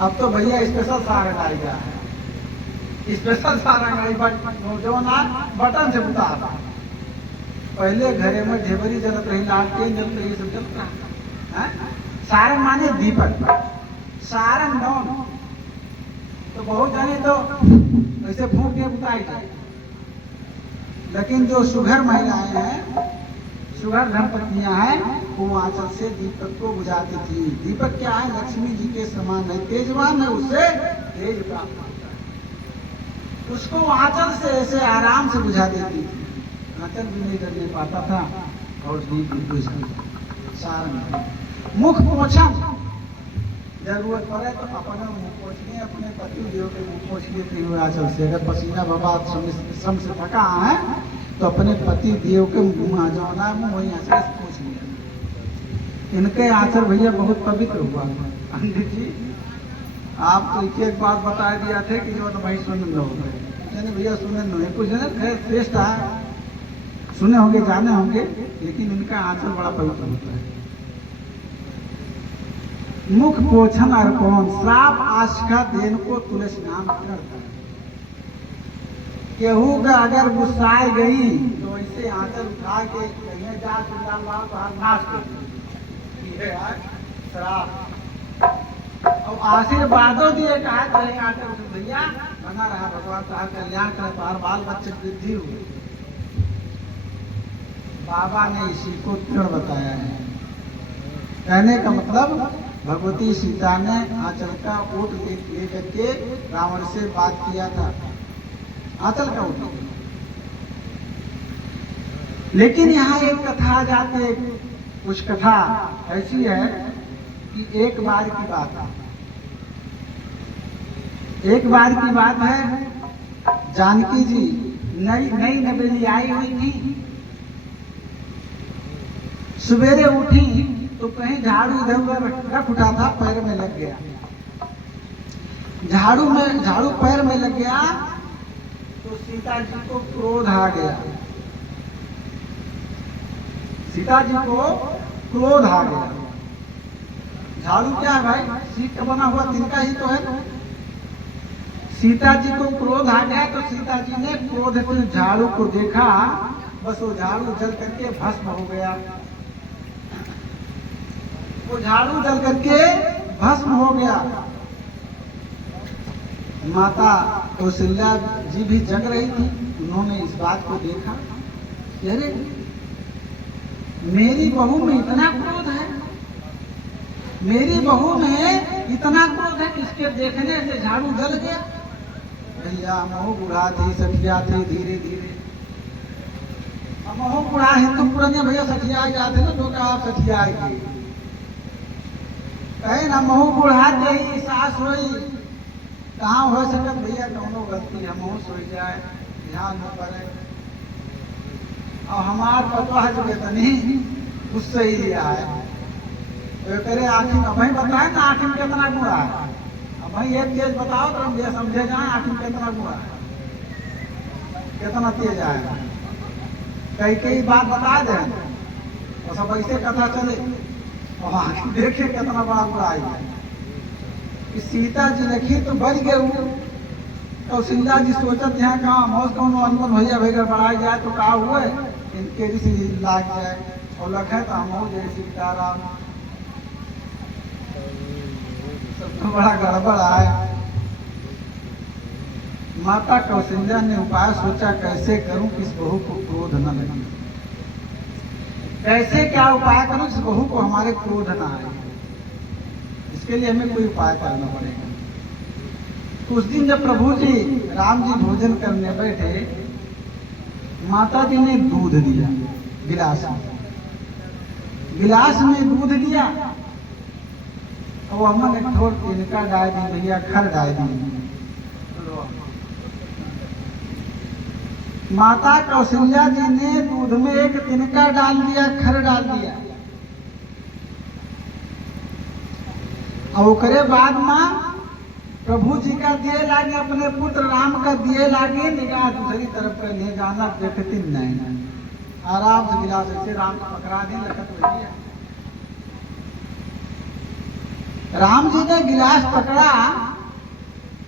अब तो भैया स्पेशल सारंग आ गया है, स्पेशल सारंग आई जो ना बटन से उतार। पहले घरे में ढेबरी जलत रही, लालटेन जलत रही, सब जलत रहा। सारंग माने दीपक, सारंग डॉन। तो बहुत जाने तो ऐसे फूंक के बुताई जाए, लेकिन जो सुघर महिलाएं हैं, सुघर धर्मपत्नियां हैं, वो आंचल से दीपक को बुझाती थी। दीपक क्या है? लक्ष्मी जी के समान है, तेजवान है, उससे तेज प्राप्त होता है। उसको आंचल से ऐसे आराम से बुझा देती थी। आंचल भी नहीं करने पाता था और दीप भी बुझ सारंग। मुख पोछन, जरूरत पड़े तो अपना मुंह पोछ ले, अपने पति देव के मुंह पोछ लेते हुए आंचल से। अगर पसीना बबा श्रम से थका है तो अपने पति देव के मुंह जाना है, मुंह वही आंचल से पोछ लिया। इनके आंचल भैया बहुत पवित्र हुआ। पंडित जी आप तो एक बात बता दिया थे कि जो तो भाई सुन लो भैया, सुने लो कुछ खैर श्रेष्ठ है, सुने होंगे जाने होंगे, लेकिन इनका आंचल बड़ा पवित्र होता है। मुख पोछन अर्पण, श्राप आशिका देन को तुलसी नाम करता है। केहू का अगर गुस्साए गई तो ऐसे आंचल उठा के कहीं जा तो नाश कर श्राप। और आशीर्वादों दिए कहा भैया बना रहा, भगवान का कल्याण करे, बार बाल बच्चे वृद्धि हुई। बाबा ने इसी को दृढ़ बताया है। कहने का मतलब भगवती सीता ने आंचल का ऊँट लेकर के रावण से बात किया था, आंचल का ऊँट। लेकिन यहाँ एक कथा आ जाते, कुछ कथा ऐसी है कि एक बार की बात है, एक बार की बात है। जानकी जी नई नई नवेली आई हुई थी। सवेरे उठी तो कहीं झाड़ू इधर उधर रख उठा था, पैर में लग गया। झाड़ू पैर में लग गया तो सीता जी को क्रोध आ गया। सीता जी को क्रोध आ गया। झाड़ू क्या है भाई? सीट का बना हुआ तिनका ही तो है। सीता जी को क्रोध आ गया तो सीता जी ने क्रोध से झाड़ू को देखा, बस वो झाड़ू जल करके भस्म हो गया। वो झाड़ू जल करके भस्म हो गया। माता कौशल्या जी भी जग रही थी, उन्होंने इस बात को देखा, अरे मेरी बहू में इतना क्रोध है, मेरी बहू में इतना क्रोध है, किसके देखने से झाड़ू जल गया। भैया मोह बुढ़ा थी, सखिया थी, धीरे धीरे मोह बुढ़ा हिंदू पुराने भैया सखिया जाते ना, तो क्या आप सखिया कहे ना मोह बुढ़ा दे सास होई, कहाँ हो सकत भैया कौनो गलती हम सोई जाए, ध्यान न करे। और हमार पतवा जो तनी उससे ही लिया है, तो करे आखिर अभी बताए ना आखिर कितना बुरा है। अभी एक चीज बताओ तो हम ये समझे जाए आखिर कितना बुरा है, कितना तेज आएगा। कई बात बता दे और सब ऐसे कथा चले और आखिर देखे कितना बड़ा बुरा है। सीता जी लिखी तो बच गए। कौशल्या जी सोचत यहाँ कहाँ मौज कौन अनबन भैया भैया बढ़ाई जाए तो कहा हुए इनके ऋषि लाग जाए और लखे तो हम जय सीताराम, सब तो बड़ा गड़बड़ आए। माता कौशल्या ने उपाय सोचा, कैसे करूं कि इस बहू को क्रोध न लगे, कैसे क्या उपाय करूं इस बहू को हमारे क्रोध न आए। इसके लिए हमें कोई उपाय करना पड़ेगा। तो उस दिन जब प्रभु जी राम जी भोजन करने बैठे, माता जी ने दूध दिया गिलास में, गिलास में दूध दिया और हमने थोड़ तिनका डाल दी भैया, खर डाल दी। माता कौशल्या जी ने दूध में एक तिनका डाल दिया, खर डाल दिया। और ओकरे बाद में प्रभु जी का दिए लागे, अपने पुत्र राम का दिए लागे, निगाह दूसरी तरफ कर ले जाना देखती नहीं, आराम से गिलास ऐसे राम को पकड़ा दी, लखत वही है। राम जी ने गिलास पकड़ा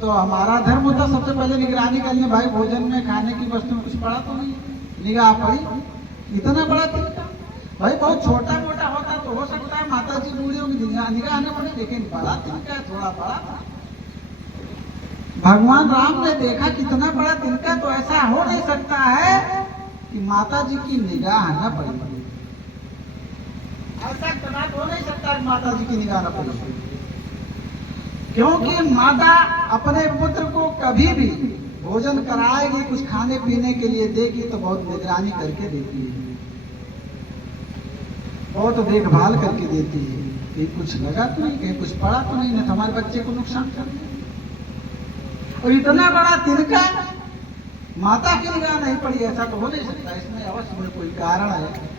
तो हमारा धर्म होता सबसे पहले निगरानी करने, भाई भोजन में खाने की वस्तु में कुछ पड़ा तो नहीं, निगाह पड़ी। इतना बड़ा तिनका, भाई बहुत छोटा मोटा होता तो हो सकता है माता जी बूढ़ी होगी निगाह न पड़े, लेकिन बड़ा तिनका थोड़ा बड़ा था। भगवान राम ने देखा कितना बड़ा तिनका, तो ऐसा हो नहीं सकता है कि माता जी की निगाह न पड़ी। ऐसा कदा हो नहीं सकता कि माता जी की निगाह न पड़ी, क्योंकि माता अपने पुत्र को कभी भी भोजन कराएगी, कुछ खाने पीने के लिए देगी तो बहुत निगरानी करके देती है, बहुत देखभाल करके देती है, कहीं कुछ लगा तो नहीं, कहीं कुछ पड़ा तो नहीं, न हमारे बच्चे को नुकसान कर दे। और इतना बड़ा तिनका माता की निगाह नहीं पड़ी, ऐसा तो हो नहीं सकता। इसमें अवश्य में कोई कारण है,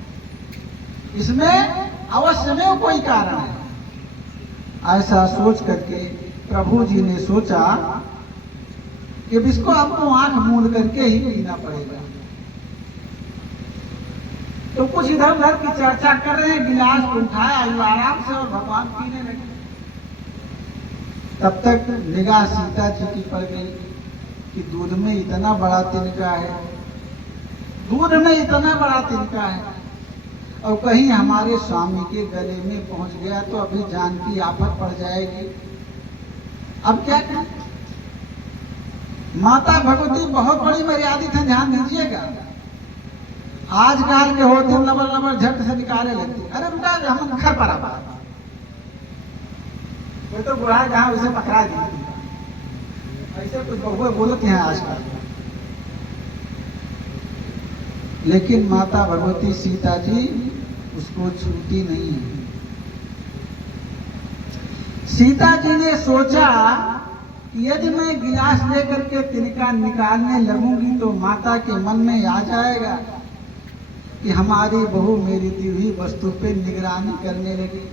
इसमें अवश्य में कोई कारण है। ऐसा सोच करके प्रभु जी ने सोचा कि इसको आपको आंख मूंद करके ही पीना पड़ेगा। तो कुछ इधर उधर की चर्चा कर रहे हैं, गिलास को उठाया आराम से और भगवान पीने लगे। तब तक निगाह सीता जी की पड़ गई कि दूध में इतना बड़ा तिनका है, दूध में इतना बड़ा तिनका है, और कहीं हमारे स्वामी के गले में पहुंच गया तो अभी जान की आफत पड़ जाएगी। अब क्या करें? माता भगवती बहुत बड़ी मर्यादित है, ध्यान दीजिएगा। आजकल के होते लबर लबर झट से निकाले लगते, अरे रुका हम घर पर आ, कोई तो बुढ़ा जहां उसे पकड़ा दी, ऐसे कुछ बहुए बोलते हैं आजकल। लेकिन माता भगवती सीता जी उसको छूती नहीं है। सीता जी ने सोचा कि यदि मैं गिलास लेकर के तिनका निकालने लगूंगी तो माता के मन में आ जाएगा कि हमारी बहू मेरी दी हुई वस्तु पे निगरानी करने लगी।